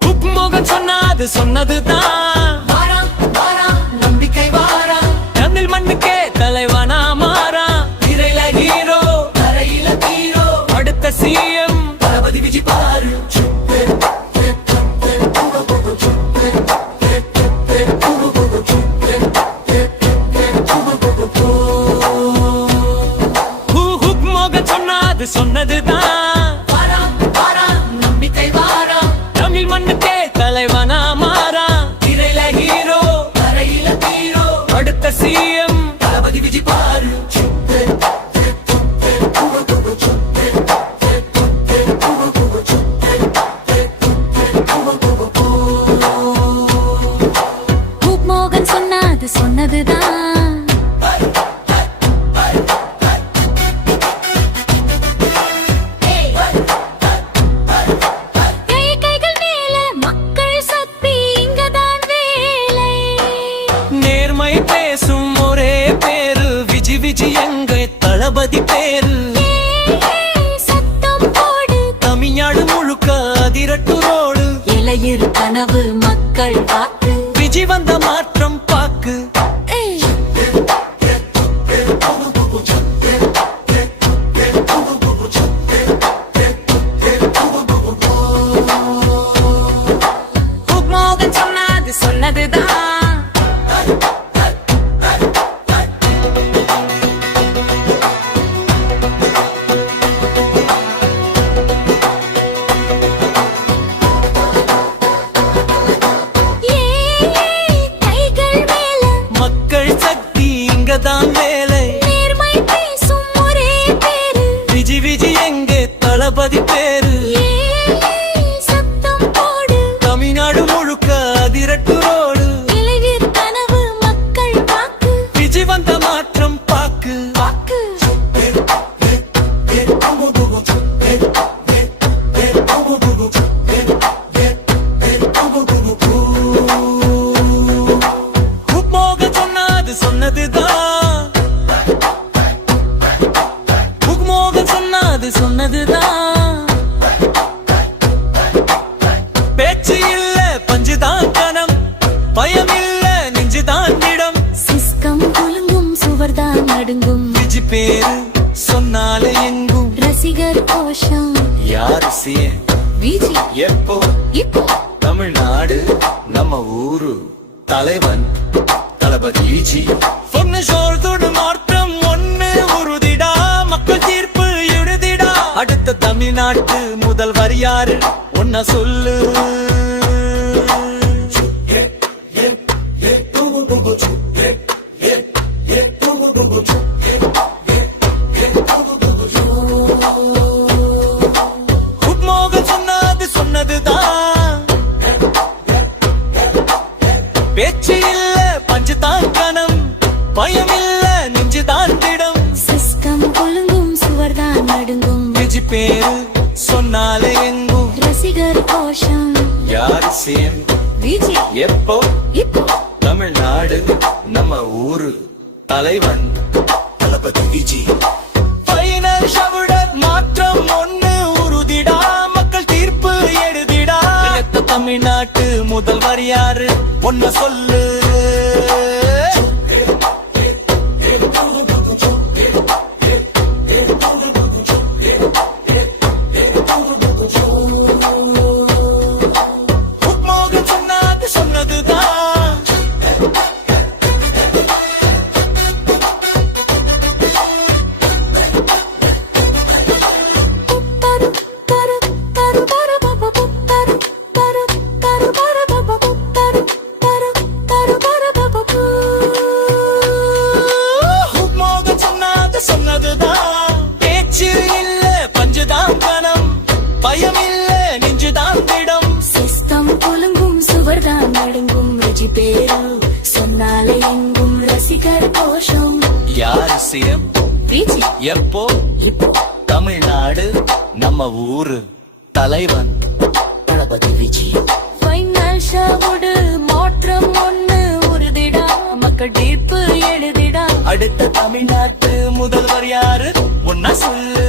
உப்முகம் சொன்னாது சொன்னதுதான் வாராம் வாராம் நம்பிக்கை வாராம் தமிழ் மண்ணுக்கே தலைவனா மாறா திரையில ஹீரோ தரையில ஹீரோ அடுத்த சிஎம் சொன்னதுதான். நேர்மை பேசும் ஒரே பேரு. விஜி விஜி எங்க தளபதி பேரு. தமிழ்நாடு முழுக்க அதிரட்டு ரோடு. இளையர் கனவு மக்கள் வாக்கு விஜி வந்த மாற்றம் சொன்னதுதான். பேச்சு இல்ல பஞ்சுதான் கணம். பயம் இல்ல நெஞ்சுதான் இடம். சிஸ்கம் குலுங்கும் சுவர்தான் நடுங்கும். பேரு சொன்னாலே எங்கும். ரசிகர் கோஷம். யாரு சிய? விஜி. எப்போ? இப்போ. தமிழ்நாடு நம்ம ஊரு. தலைவன் தளபதி விஜி. பொண்ணு சோர்தோடு மாற்றம் ஒண்ணு உறுதிடா. மக்கள் தீர்ப்பு எழுதிடா. அடுத்த தமிழ்நாட்டு முதல்வர் யாரு? ஒன்ன சொல்லு. பேரு சொன்னாலே எங்கும் ரசிகர் கோஷம். யாரு சேம்? விஜி. எப்போ? இப்போ. தமிழ்நாடு நம்ம ஊரு தலைவன். தளபதி விஜி. பைனர் ஷவுடர் மாற்றம் ஒண்ணு உறுதிடா. மக்கள் தீர்ப்பு எழுதிடா. தமிழ்நாட்டு முதல்வர் யாரு? ஒன்ன சொல்லு. விஜி எப்போ? இப்போ? தமிழ்நாடு நம்ம ஊரு தலைவன். தளபதி விஜய். ஃபைனான்ஷாவோடு மாற்றம் ஒண்ணு உறுதிடா. மக்கள் தீர்ப்பு எழுதிடா. அடுத்த தமிழ்நாட்டு முதல்வர் யாரு? ஒன்னா சொல்லு.